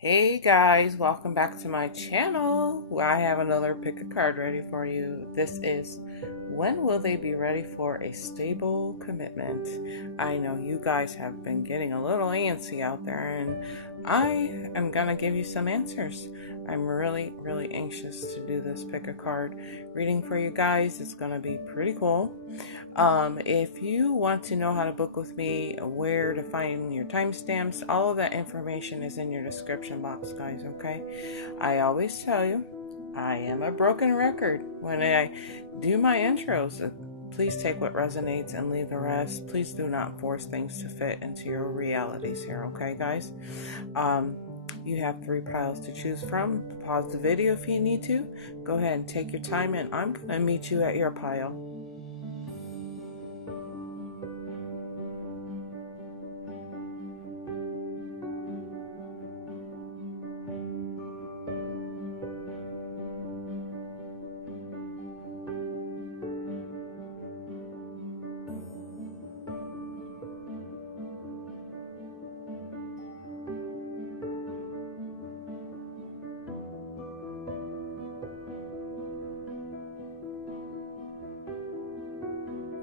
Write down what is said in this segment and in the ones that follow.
Hey guys, welcome back to my channel where I have another pick a card ready for you. This is when will they be ready for a stable commitment? I know you guys have been getting a little antsy out there and I am gonna give you some answers. I'm really anxious to do this pick a card reading for you guys. It's gonna be pretty cool. If you want to know how to book with me, where to find your timestamps, all of that information is in your description box, guys, okay? I always tell you, I am a broken record when I do my intros. Please take what resonates and leave the rest. Please do not force things to fit into your realities here, okay, guys? You have 3 piles to choose from. Pause the video if you need to. Go ahead and take your time, and I'm going to meet you at your pile.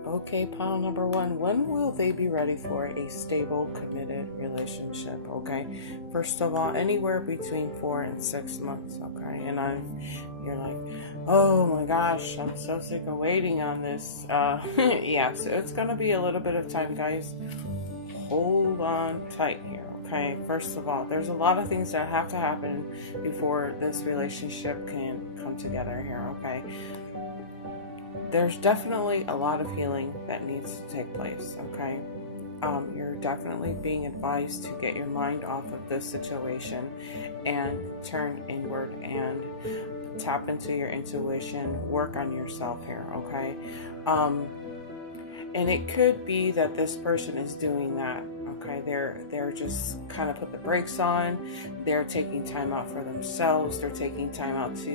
Okay, pile number 1. When will they be ready for a stable, committed relationship? Okay, first of all, anywhere between 4 and 6 months. Okay, and you're like, oh my gosh, I'm so sick of waiting on this. Yeah, so it's gonna be a little bit of time, guys. Hold on tight here. Okay, first of all, there's a lot of things that have to happen before this relationship can come together here. Okay. There's definitely a lot of healing that needs to take place, okay? You're definitely being advised to get your mind off of this situation and turn inward and tap into your intuition, work on yourself here, okay? And it could be that this person is doing that, okay? They're just kind of put the brakes on. They're taking time out for themselves. They're taking time out to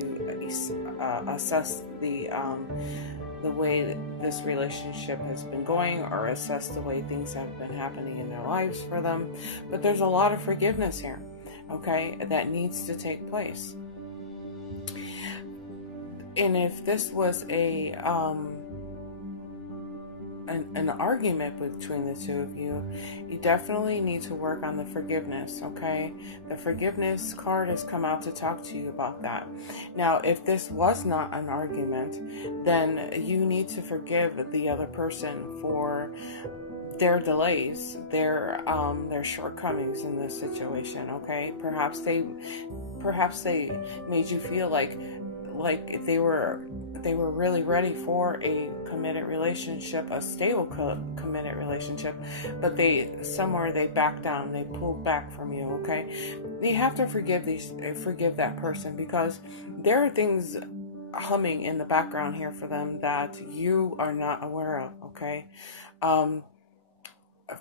assess the way that this relationship has been going, or assess the way things have been happening in their lives for them. But there's a lot of forgiveness here, okay, that needs to take place. And if this was an argument between the two of you, you definitely need to work on the forgiveness, okay? The forgiveness card has come out to talk to you about that. Now, if this was not an argument, then you need to forgive the other person for their delays, their shortcomings in this situation, okay? Perhaps they made you feel like they were really ready for a committed relationship, a stable committed relationship, but they backed down, they pulled back from you, okay? You have to forgive that person, because there are things humming in the background here for them that you are not aware of, okay?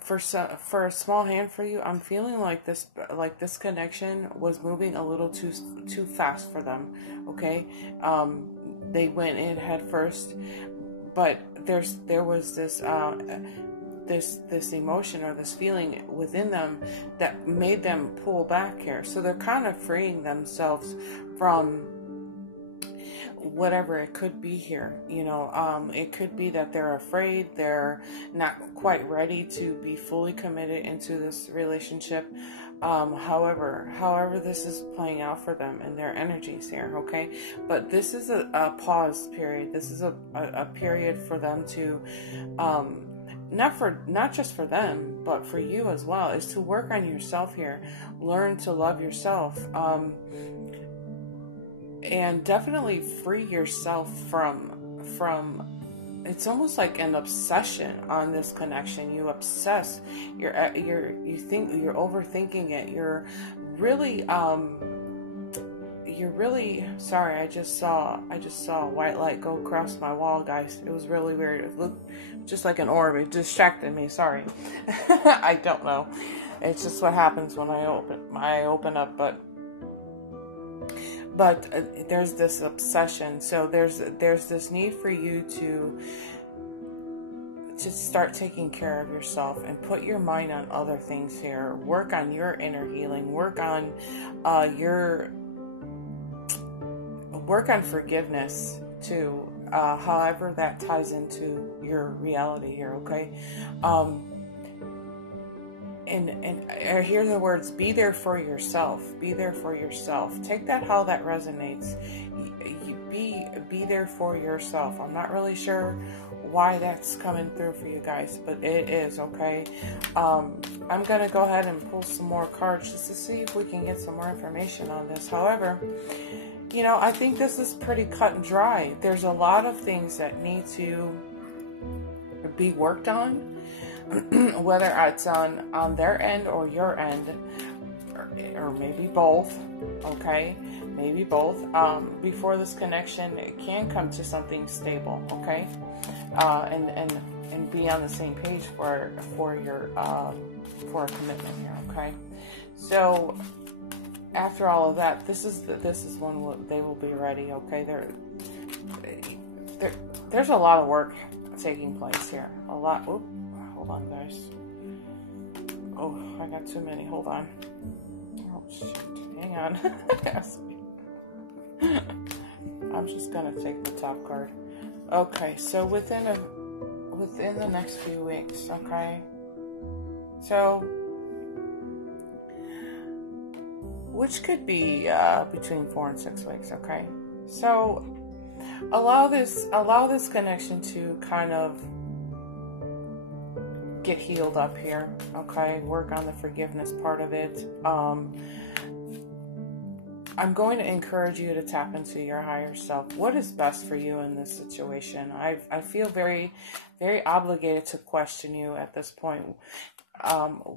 For a small hand for you, I'm feeling like this connection was moving a little too fast for them, okay? They went in head first, but there was this emotion or this feeling within them that made them pull back here. So they're kind of freeing themselves from whatever it could be here, you know. It could be that they're afraid, they're not quite ready to be fully committed into this relationship. However this is playing out for them and their energies here, okay? But this is a pause period. This is a period for them to, not just for them, but for you as well, is to work on yourself here. Learn to love yourself. And definitely free yourself from it's almost like an obsession on this connection. You obsess, you think you're overthinking it. You're really sorry, I just saw a white light go across my wall, guys. It was really weird. It looked just like an orb. It distracted me, sorry. I don't know. It's just what happens when I open up, but there's this obsession. So there's this need for you to start taking care of yourself and put your mind on other things here. Work on your inner healing. Work on forgiveness too. However that ties into your reality here, okay? And I hear the words, be there for yourself. Be there for yourself. Take that how that resonates. Be there for yourself. I'm not really sure why that's coming through for you guys, but it is, okay? I'm going to go ahead and pull some more cards just to see if we can get some more information on this. However, you know, I think this is pretty cut and dry. There's a lot of things that need to be worked on, whether it's on their end or your end, or maybe both, okay? Maybe both, before this connection it can come to something stable, okay? And be on the same page for a commitment here, okay? So after all of that, this is when they will be ready, okay? There's a lot of work taking place here. A lot. Oop, hold on, guys. Oh, I got too many. Hold on. Oh, shoot. Hang on. I'm just gonna take the top card. Okay, so within the next few weeks, okay? So, which could be between 4 and 6 weeks, okay? So, allow this connection to kind of get healed up here, okay? Work on the forgiveness part of it. I'm going to encourage you to tap into your higher self. What is best for you in this situation? I feel very, very obligated to question you at this point.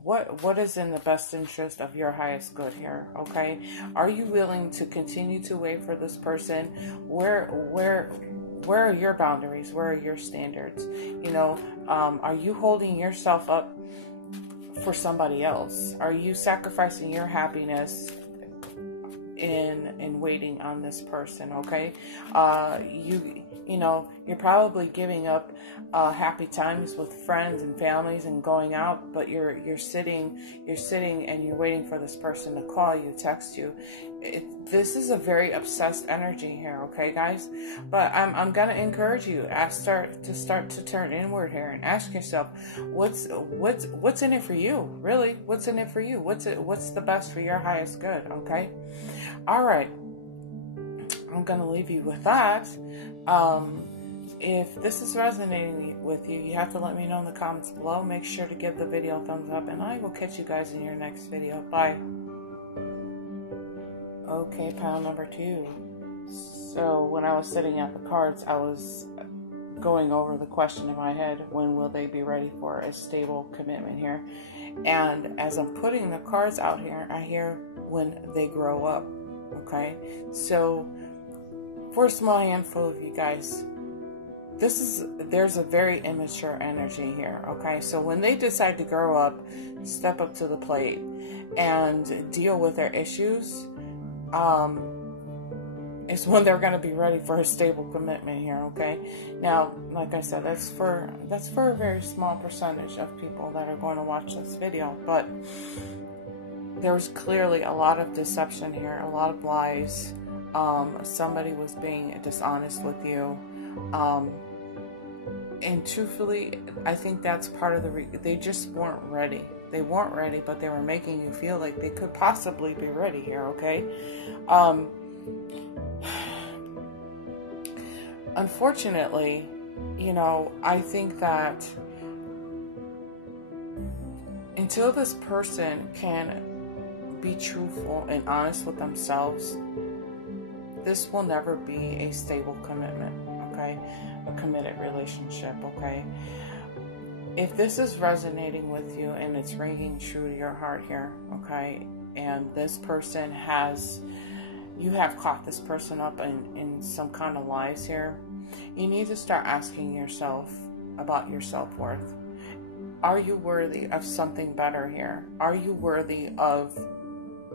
What is in the best interest of your highest good here? Okay, are you willing to continue to wait for this person? Where are your boundaries? Where are your standards? You know, are you holding yourself up for somebody else? Are you sacrificing your happiness in waiting on this person? Okay, you know, you're probably giving up happy times with friends and families and going out, but you're sitting and you're waiting for this person to call you, text you. This is a very obsessed energy here, okay, guys? But I'm gonna encourage you start to turn inward here and ask yourself, what's in it for you? Really, what's in it for you? What's the best for your highest good? Okay, all right. I'm gonna leave you with that. If this is resonating with you, you have to let me know in the comments below. Make sure to give the video a thumbs up, and I will catch you guys in your next video. Bye. Okay, pile number 2. So when I was sitting at the cards, I was going over the question in my head, when will they be ready for a stable commitment here? And as I'm putting the cards out here, I hear when they grow up, okay? So for a small handful of you guys, there's a very immature energy here, okay? So when they decide to grow up, step up to the plate, and deal with their issues, is when they're going to be ready for a stable commitment here, okay? Now, like I said, that's for a very small percentage of people that are going to watch this video, but there was clearly a lot of deception here, a lot of lies. Somebody was being dishonest with you. And truthfully, I think that's part of they just weren't ready. They weren't ready, but they were making you feel like they could possibly be ready here, okay? Unfortunately, you know, I think that until this person can be truthful and honest with themselves, this will never be a stable commitment, okay? A committed relationship, okay? If this is resonating with you and it's ringing true to your heart here, okay, and this person you have caught this person up in some kind of lies here, you need to start asking yourself about your self-worth. Are you worthy of something better here? Are you worthy of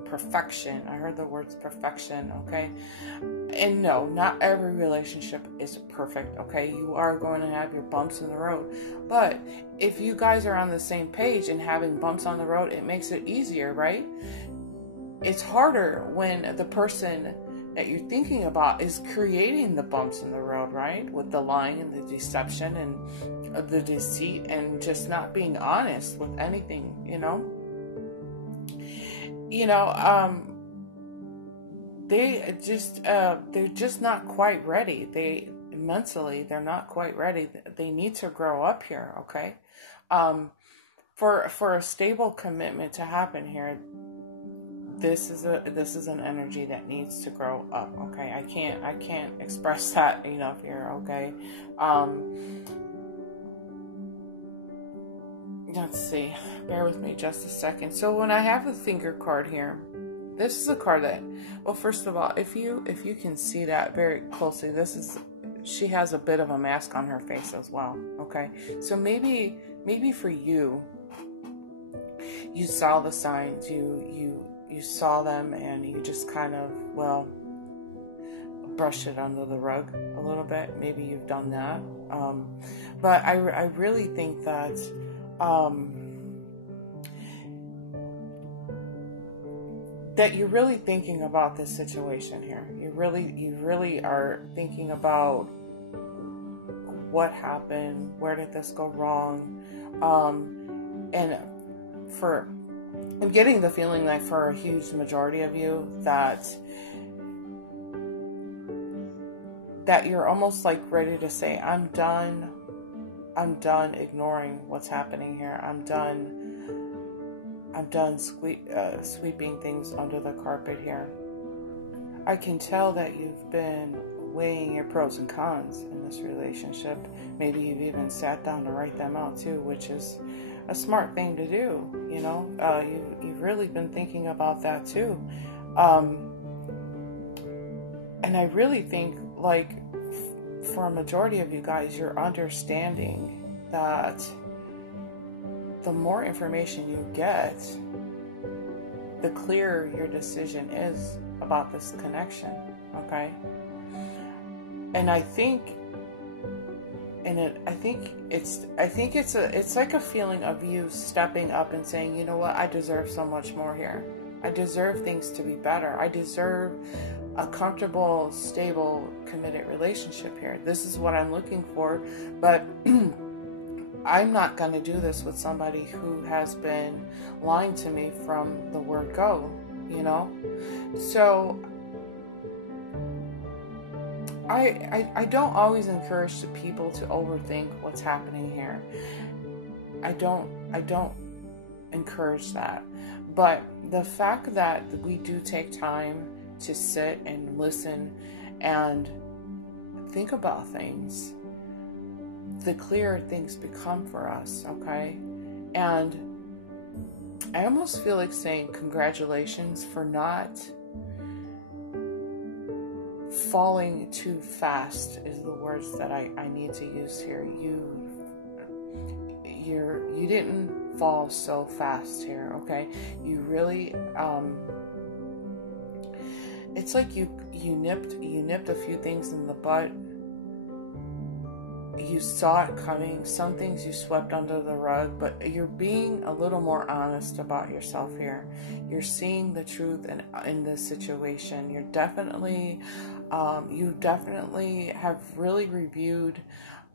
perfection. I heard the words perfection, okay? And no, not every relationship is perfect, okay? You are going to have your bumps in the road. But if you guys are on the same page and having bumps on the road, it makes it easier, right? It's harder when the person that you're thinking about is creating the bumps in the road, right? With the lying and the deception and the deceit and just not being honest with anything, you know? They're just not quite ready. They're not quite ready. They need to grow up here, okay? For a stable commitment to happen here, this is an energy that needs to grow up, okay? I can't express that enough here, okay? Let's see. Bear with me just a second. So when I have the Thinker card here, this is a card that, well, first of all, if you can see that very closely, she has a bit of a mask on her face as well, okay? So maybe for you saw the signs, you saw them, and you just kind of, well, brush it under the rug a little bit. Maybe you've done that. But I really think that that you're really thinking about this situation here. You really are thinking about what happened, where did this go wrong, and I'm getting the feeling that for a huge majority of you that you're almost like ready to say, I'm done ignoring what's happening here. I'm done sweeping things under the carpet here. I can tell that you've been weighing your pros and cons in this relationship. Maybe you've even sat down to write them out too, which is a smart thing to do, you know. You've really been thinking about that too. And I really think, like, for a majority of you guys, you're understanding that the more information you get, the clearer your decision is about this connection, okay? And I think it's like a feeling of you stepping up and saying, you know what, I deserve so much more here. I deserve things to be better. I deserve a comfortable, stable, committed relationship here. This is what I'm looking for, but I'm not going to do this with somebody who has been lying to me from the word go, you know? So I don't always encourage the people to overthink what's happening here. I don't encourage that. But the fact that we do take time to sit and listen and think about things, the clearer things become for us, okay? And I almost feel like saying congratulations for not falling too fast is the words that I need to use here. You didn't fall so fast here, okay? You really it's like you nipped a few things in the butt. You saw it coming. Some things you swept under the rug, but you're being a little more honest about yourself here. You're seeing the truth in this situation. You're definitely, you definitely have really reviewed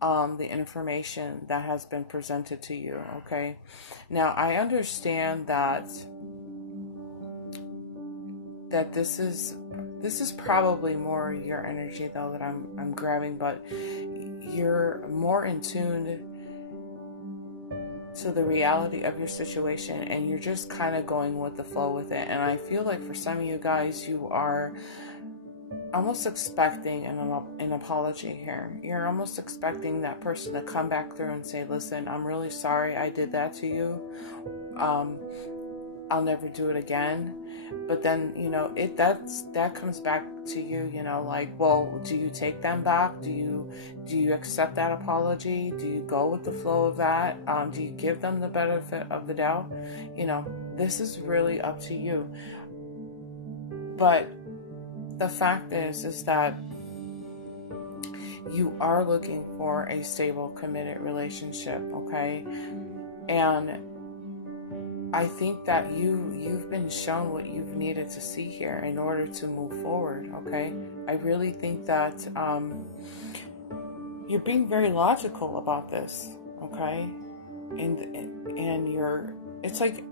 the information that has been presented to you. Okay, now I understand that this is probably more your energy though that I'm grabbing, but you're more in tune to the reality of your situation, and you're just kind of going with the flow with it. And I feel like for some of you guys, you are almost expecting an apology here. You're almost expecting that person to come back through and say, listen, I'm really sorry I did that to you. I'll never do it again. But then, you know, that comes back to you, you know, like, well, do you take them back? Do you accept that apology? Do you go with the flow of that? Do you give them the benefit of the doubt? You know, this is really up to you. But the fact is that you are looking for a stable, committed relationship, okay? And I think that you've been shown what you've needed to see here in order to move forward, okay? I really think that you're being very logical about this, okay? And you're, it's like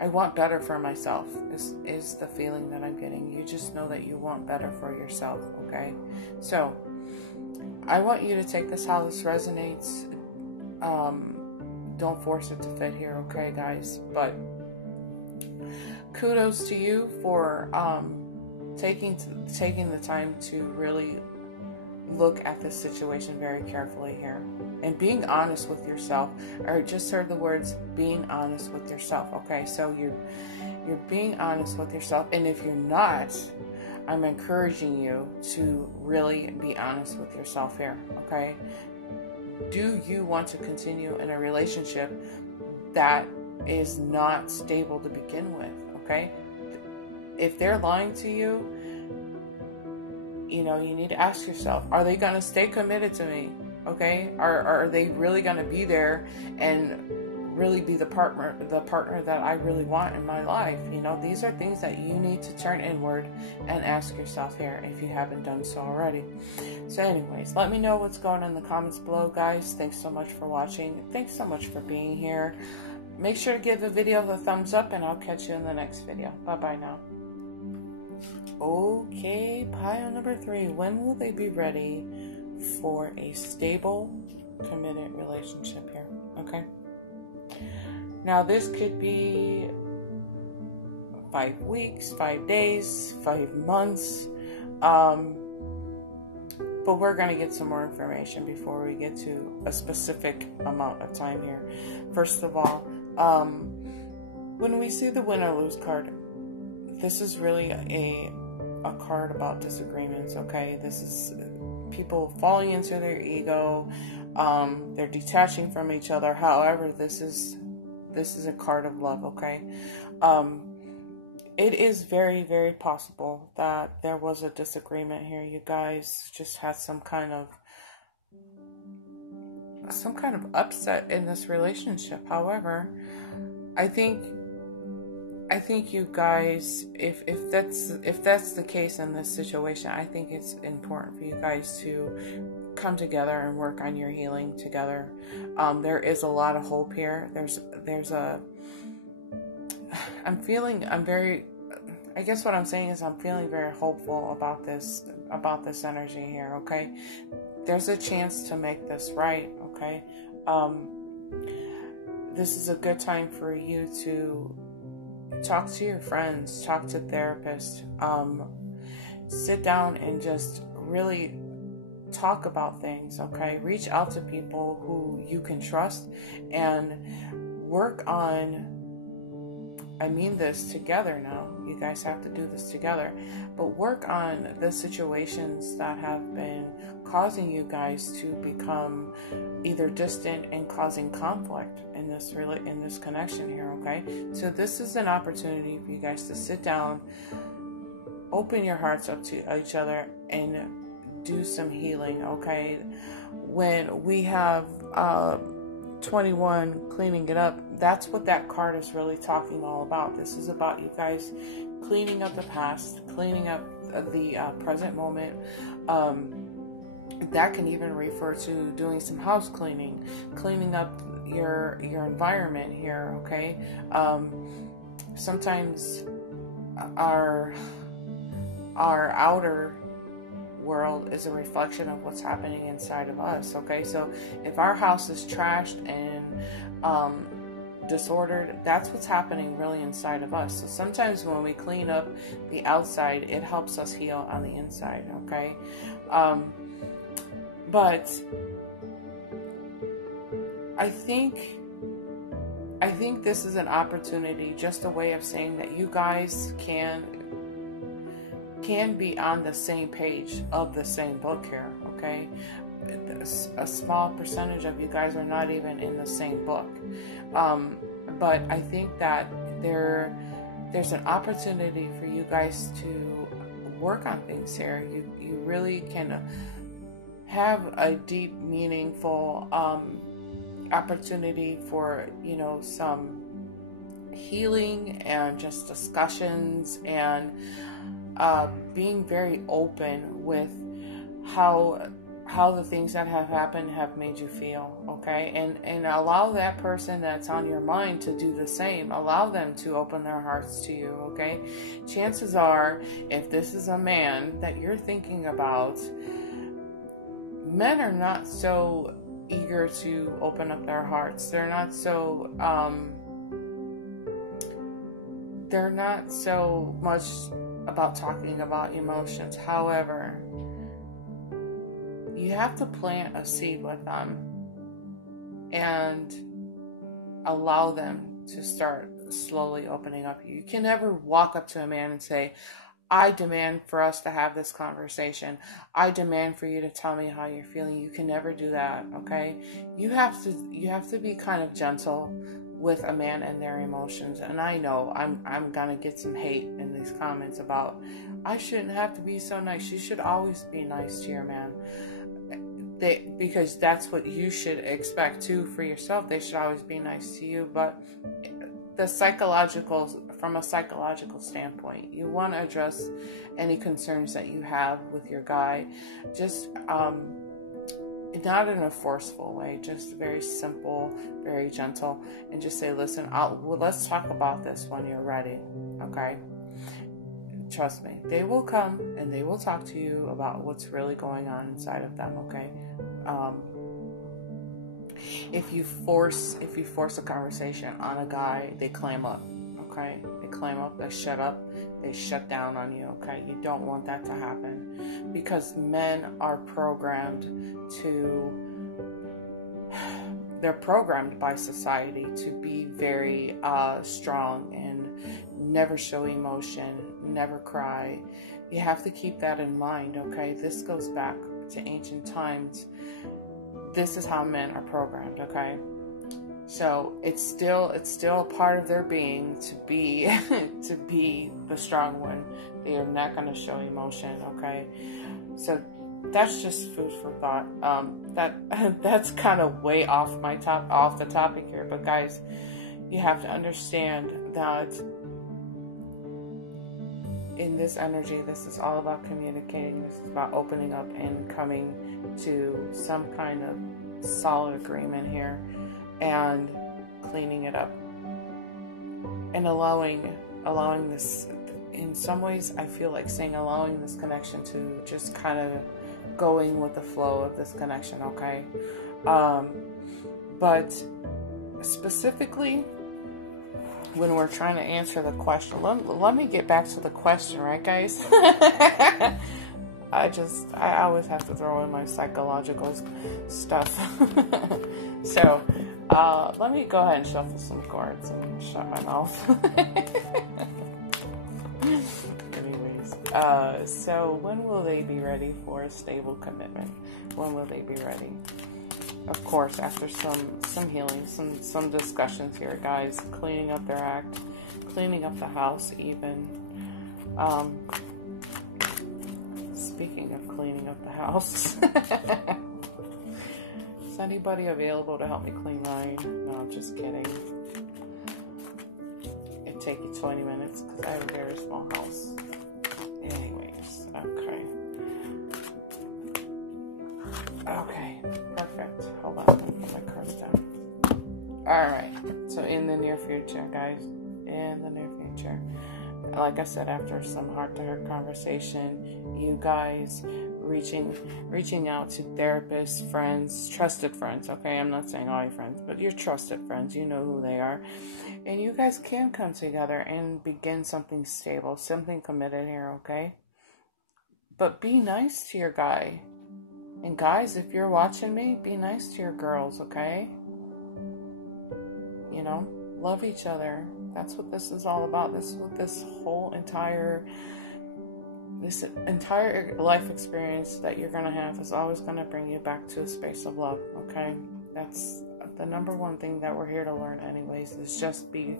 I want better for myself is the feeling that I'm getting. You just know that you want better for yourself, okay? So I want you to take this how this resonates. Don't force it to fit here, okay, guys? But kudos to you for taking the time to really look at this situation very carefully here and being honest with yourself. I just heard the words being honest with yourself, okay? So you're being honest with yourself, and if you're not, I'm encouraging you to really be honest with yourself here, okay? Do you want to continue in a relationship that is not stable to begin with, okay? If they're lying to you, you know, you need to ask yourself, are they going to stay committed to me, okay? Are they really going to be there and really be the partner that I really want in my life? You know, these are things that you need to turn inward and ask yourself here if you haven't done so already. So anyways, let me know what's going on in the comments below, guys. Thanks so much for watching. Thanks so much for being here. Make sure to give the video a thumbs up, and I'll catch you in the next video. Bye-bye now. Okay, pile number 3. When will they be ready for a stable, committed relationship here? Okay. Now, this could be 5 weeks, 5 days, 5 months. But we're going to get some more information before we get to a specific amount of time here. First of all, when we see the win or lose card, this is really a card about disagreements, okay? This is people falling into their ego. They're detaching from each other. However, this is a card of love, okay? It is very, very possible that there was a disagreement here. You guys just had some kind of upset in this relationship. However, I think you guys, if that's the case in this situation, I think it's important for you guys to come together and work on your healing together. There is a lot of hope here. I guess what I'm saying is I'm feeling very hopeful about this energy here, okay? There's a chance to make this right, okay? This is a good time for you to talk to your friends, talk to therapists, sit down and just really talk about things, okay? Reach out to people who you can trust and work on, I mean this together now, you guys have to do this together, but work on the situations that have been causing you guys to become either distant and causing conflict in this connection here, okay? So this is an opportunity for you guys to sit down, open your hearts up to each other, and do some healing, okay? When we have 21 cleaning it up, that's what that card is really talking all about. This is about you guys cleaning up the past, cleaning up the present moment. That can even refer to doing some house cleaning, cleaning up your environment here, okay? Sometimes our outer world is a reflection of what's happening inside of us, okay? So if our house is trashed and disordered, that's what's happening really inside of us. So sometimes when we clean up the outside, it helps us heal on the inside, okay? But I think this is an opportunity, just a way of saying that you guys can be on the same page of the same book here, okay? A small percentage of you guys are not even in the same book. But I think that there's an opportunity for you guys to work on things here. You really can have a deep, meaningful opportunity for, you know, some healing and just discussions and being very open with how the things that have happened have made you feel, okay? And allow that person that's on your mind to do the same. Allow them to open their hearts to you, okay? Chances are, if this is a man that you're thinking about, men are not so eager to open up their hearts. They're not so much about talking about emotions. However, you have to plant a seed with them and allow them to start slowly opening up. You can never walk up to a man and say, I demand for us to have this conversation. I demand for you to tell me how you're feeling. You can never do that, okay? You have to be kind of gentle with a man and their emotions. And I know I'm gonna get some hate in these comments about, I shouldn't have to be so nice. You should always be nice to your man. Because that's what you should expect too for yourself. They should always be nice to you. But from a psychological standpoint, you want to address any concerns that you have with your guy. Just not in a forceful way, just very simple, very gentle, and just say, listen, let's talk about this when you're ready, okay? Trust me, they will come and they will talk to you about what's really going on inside of them, okay? If you force a conversation on a guy, they clam up, okay? They clam up, they shut up, they shut down on you, okay? You don't want that to happen, because men are they're programmed by society to be very strong and never show emotion, never cry. You have to keep that in mind, okay? This goes back to ancient times. This is how men are programmed, okay? So it's still a part of their being to be to be the strong one. They are not going to show emotion, okay? So that's just food for thought. That's kind of way off the topic here, but guys, you have to understand that in this energy, this is all about communicating. This is about opening up and coming to some kind of solid agreement here and cleaning it up and allowing this. In some ways, I feel like saying allowing this connection to just kind of going with the flow of this connection, okay? But specifically, when we're trying to answer the question, let me get back to the question, right, guys? I always have to throw in my psychological stuff. So, let me go ahead and shuffle some cards and shut my mouth. Anyways, so when will they be ready for a stable commitment? When will they be ready? Of course, after some healing, some discussions here, guys, cleaning up their act, cleaning up the house even. Speaking of cleaning up the house, is anybody available to help me clean mine? No, I'm just kidding. It'd take you 20 minutes because I have a very small house. Anyways, okay. Okay, perfect. Hold on, let me put my cards down. Alright, so in the near future, guys, in the near future, like I said, after some heart-to-heart conversation, you guys reaching out to therapists, friends, trusted friends, okay? I'm not saying all your friends, but your trusted friends, you know who they are. And you guys can come together and begin something stable, something committed here, okay? But be nice to your guy. And guys, if you're watching me, be nice to your girls, okay? You know, love each other. That's what this is all about. This is what this entire life experience that you're going to have is always going to bring you back to a space of love, okay? That's the number one thing that we're here to learn anyways is just be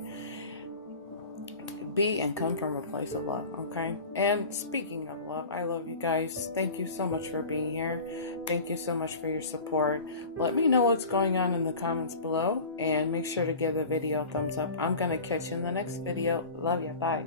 and come from a place of love, okay? And speaking of love, I love you guys. Thank you so much for being here. Thank you so much for your support. Let me know what's going on in the comments below, and make sure to give the video a thumbs up. I'm gonna catch you in the next video. Love you. Bye.